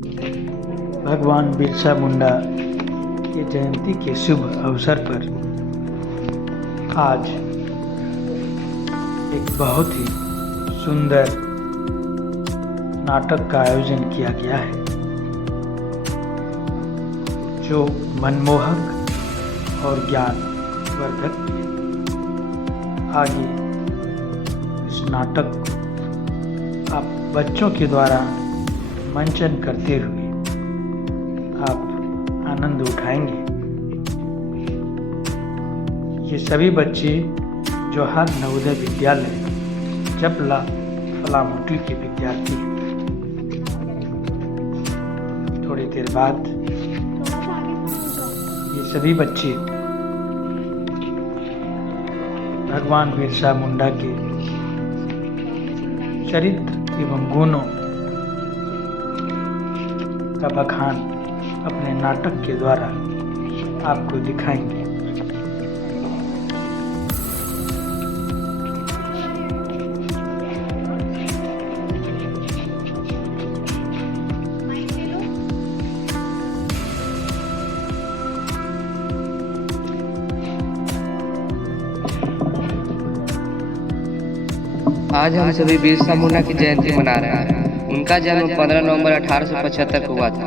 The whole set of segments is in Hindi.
भगवान बिरसा मुंडा की जयंती के शुभ अवसर पर आज एक बहुत ही सुंदर नाटक का आयोजन किया गया है, जो मनमोहक और ज्ञानवर्धक है। आगे इस नाटक को आप बच्चों के द्वारा मंचन करते हुए आप आनंद उठाएंगे। ये सभी बच्चे जवाहर नवोदय विद्यालय जपला फलामोटी के विद्यार्थी हैं। थोड़ी देर बाद ये सभी बच्चे भगवान बिरसा मुंडा के चरित्र एवं गुणों का बखान अपने नाटक के द्वारा आपको दिखाएंगे। आज हम सभी बिरसा मुंडा की जयंती मना रहे हैं। उनका जन्म 15 नवंबर 1875 को हुआ था।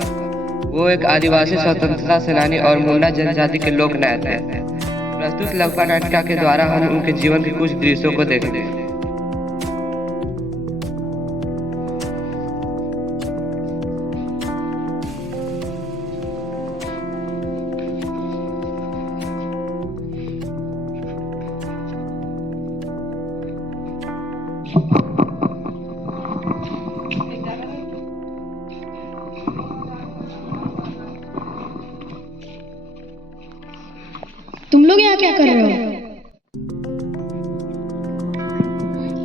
वो एक आदिवासी स्वतंत्रता सेनानी और मुंडा जनजाति के लोक नायक थे। प्रस्तुत लोक नाटिका के द्वारा हम उनके जीवन के कुछ दृश्यों को देखते हैं। तुम लोग यहाँ क्या कर रहे हो?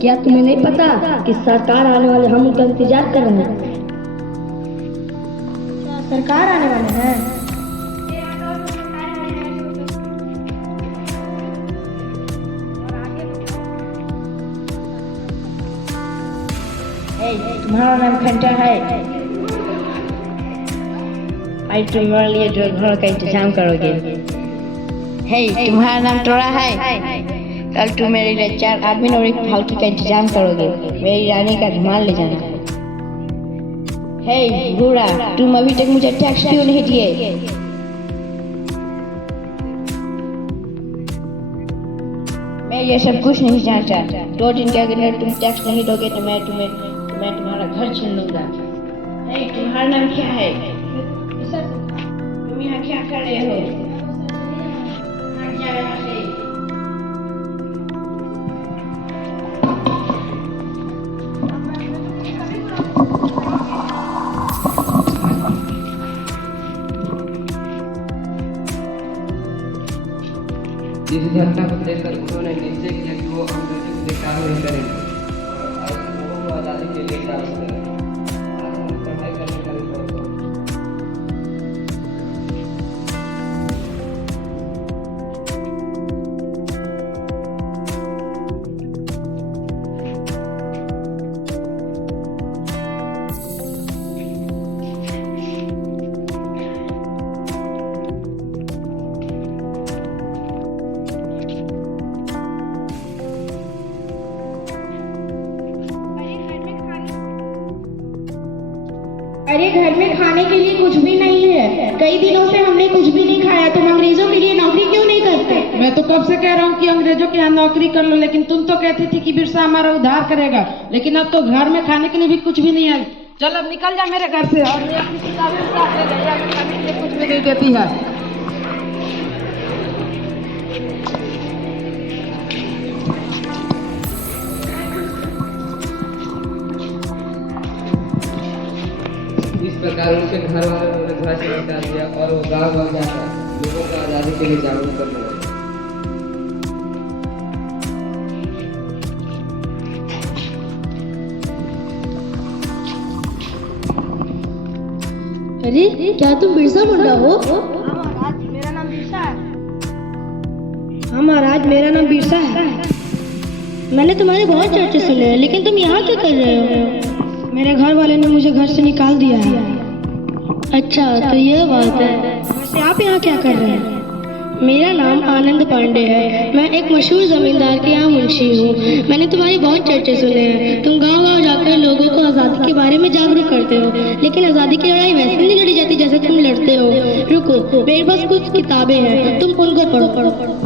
क्या तुम्हें नहीं पता कि सरकार आने वाले, हम उनका इंतजार कर रहे हैं। क्या सरकार आने वाले हैं? तुम्हारा नाम खंटा है। आज तुम्हारे लिए जो घर का इंतजाम करोगे। तुम्हारा नाम टोरा है। कल तुम मेरे लिए 4 आदमी और एक फालतू का इंतजाम करोगे। मेरी रानी का धमाल ले जाना। बूढ़ा, तुम अभी तक मुझे टैक्स क्यों नहीं दिए? मैं ये सब कुछ नहीं जानता। 2 दिन के अंदर तुम टैक्स नहीं दोगे तो मैं तुम्हारा घर छीन लूंगा। तुम्हारा नाम क्या है? तुम यहाँ क्या कर रहे हो? इस घटना को देखकर उन्होंने निश्चय किया कि वो अंग्रेजों के लिए काम नहीं करेंगे और वो आज़ादी के लिए काम करेंगे। आज हम पढ़ाई करने का भी बहुत अरे घर में खाने के लिए कुछ भी नहीं है। कई दिनों से हमने कुछ भी नहीं खाया। तुम अंग्रेजों के लिए नौकरी क्यों नहीं करते? मैं तो कब से कह रहा हूँ कि अंग्रेजों के यहाँ नौकरी कर लो, लेकिन तुम तो कहती थी कि बिरसा हमारा उद्धार करेगा। लेकिन अब तो घर में खाने के लिए भी कुछ भी नहीं है। चल अब निकल जा मेरे घर से। और मैं अपनी किताबें साथ ले गई, अगर खाने के लिए कुछ भी नहीं देती है। इस प्रकार उनके घर वालों ने घर से निकाल दिया और वो गाँव गाँव जाकर लोगों को आज़ादी के लिए जागरूक करने लगे। अरे क्या तुम बिरसा मुंडा हो? हाँ महाराज, मेरा नाम बिरसा है। मैंने तुम्हारे बहुत चर्चे सुने हैं, लेकिन तुम यहाँ क्या कर रहे हो? मेरे घर वाले ने मुझे घर से निकाल दिया है। अच्छा, तो यह बात है। वैसे आप यहाँ क्या कर रहे हैं? मेरा नाम आनंद पांडे है। मैं एक मशहूर जमींदार के यहाँ मुंशी हूँ। मैंने तुम्हारे बहुत चर्चे सुने हैं। तुम गांव-गांव जाकर लोगों को आज़ादी के बारे में जागरूक करते हो, लेकिन आज़ादी की लड़ाई वैसे नहीं लड़ी जाती जैसे तुम लड़ते हो। रुको, मेरे पास कुछ किताबें हैं, तुम उनको पढ़ो।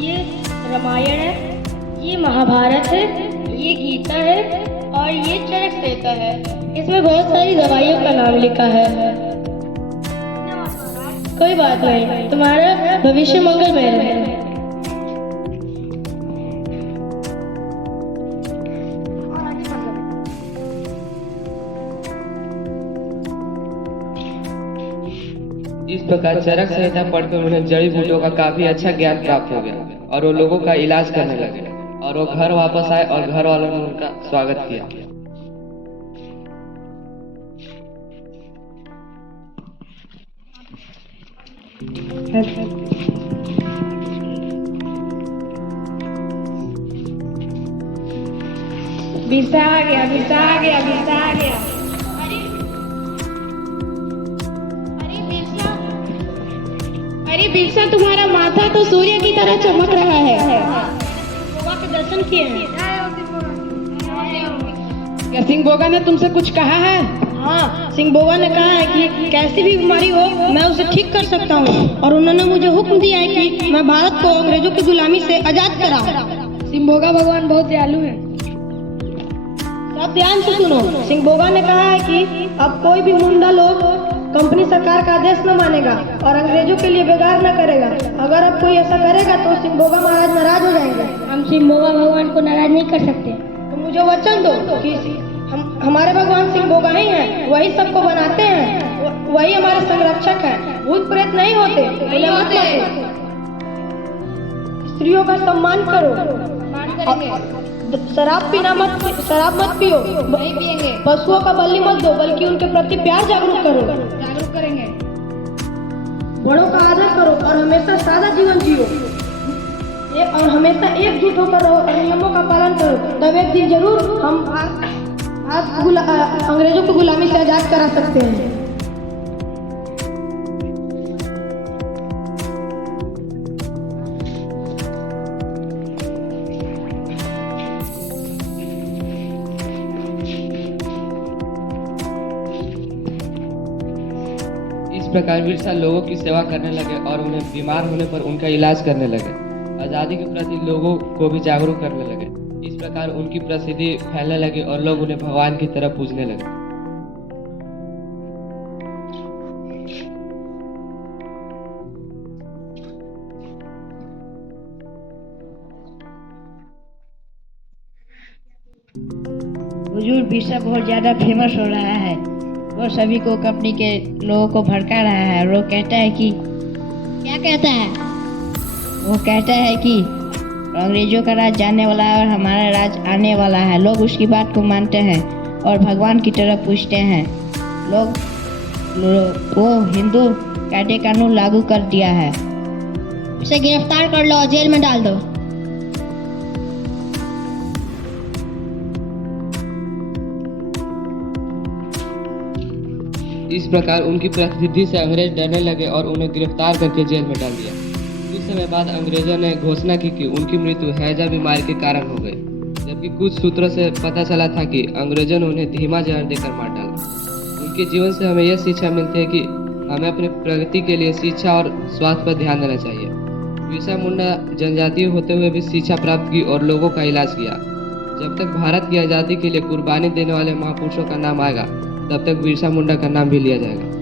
ये रामायण है, ये महाभारत है, ये गीता है और ये चरक संहिता है। इसमें बहुत सारी दवाइयों का नाम लिखा है। कोई बात नहीं, तुम्हारा भविष्य मंगलमय रहे। इस प्रकार चरक संहिता पढ़कर उन्हें जड़ी बूटियों का काफी अच्छा ज्ञान प्राप्त हो गया और वो लोगों का इलाज करने लगे और वो घर वापस आए और घर वालों ने उनका स्वागत किया। बिरसा आ गया, बिरसा आ गया, बिरसा आ गया। अरे बिरसा, तुम्हारा माथा तो सूर्य की तरह चमक रहा है। बाबा के दर्शन किए हैं। क्या सिंह बोगा ने तुमसे कुछ कहा है? हाँ, सिंह बोगा ने कहा है कि कैसी भी बीमारी हो मैं उसे ठीक कर सकता हूँ और उन्होंने मुझे हुक्म दिया है कि मैं भारत को अंग्रेजों की गुलामी से आजाद करा। सिंह बोगा भगवान बहुत दयालु है। सब ध्यान से सुनो। सिंह बोगा ने कहा है कि अब कोई भी मुंडा लोग कंपनी सरकार का आदेश न मानेगा और अंग्रेजों के लिए बेगार न करेगा। अगर अब कोई ऐसा करेगा तो सिंह बोगा महाराज नाराज हो जाएंगे। हम सिंह बोगा भगवान को नाराज नहीं कर सकते। तो मुझे वचन दो कि हमारे भगवान सिंह बोगा ही हैं, वही सबको बनाते हैं, वही हमारे संरक्षक हैं। भूत प्रेत नहीं होते, उन्हें मत मारो। स्त्रियों का सम्मान करो। शराब शराब मत पियो। नहीं पिएंगे। पशुओं का बलि मत दो, बल्कि उनके प्रति प्यार जागरूक करो। जागरूक करेंगे। बड़ों का आदर करो और हमेशा सादा जीवन जियो। और हमेशा एकजुट होकर रहो और नियमों का पालन करो। तब एक दिन जरूर हम अंग्रेजों को गुलामी से आजाद करा सकते हैं। इस प्रकार बिरसा लोगों की सेवा करने लगे और उन्हें बीमार होने पर उनका इलाज करने लगे। आज़ादी के प्रति लोगों को भी जागरूक करने लगे। इस प्रकार उनकी प्रसिद्धि फैलने लगी और लोग उन्हें भगवान की तरह पूजने लगे। हुजूर, बिरसा बहुत ज्यादा फेमस हो रहा है। वो सभी को कंपनी के लोगों को भड़का रहा है। वो कहता है कि क्या कहता है? वो कहता है कि अंग्रेजों का राज जाने वाला है और हमारा राज आने वाला है। लोग उसकी बात को मानते हैं और भगवान की तरफ पूछते हैं। वो हिंदू कायदे कानून लागू कर दिया है। उसे गिरफ्तार कर लो और जेल में डाल दो। इस प्रकार उनकी प्रसिद्धि से अंग्रेज डरने लगे और उन्हें गिरफ्तार करके जेल में डाल दिया। कुछ समय बाद अंग्रेजों ने घोषणा की कि उनकी मृत्यु हैजा बीमारी के कारण हो गई, जबकि कुछ सूत्रों से पता चला था कि अंग्रेजों ने उन्हें धीमा जहर देकर मार डाला। उनके जीवन से हमें यह शिक्षा मिलती है कि हमें अपनी प्रगति के लिए शिक्षा और स्वास्थ्य पर ध्यान देना चाहिए। बिरसा मुंडा जनजातीय होते हुए भी शिक्षा प्राप्त की और लोगों का इलाज किया। जब तक भारत की आज़ादी के लिए कुर्बानी देने वाले महापुरुषों का नाम आएगा, तब तक बिरसा मुंडा का नाम भी लिया जाएगा।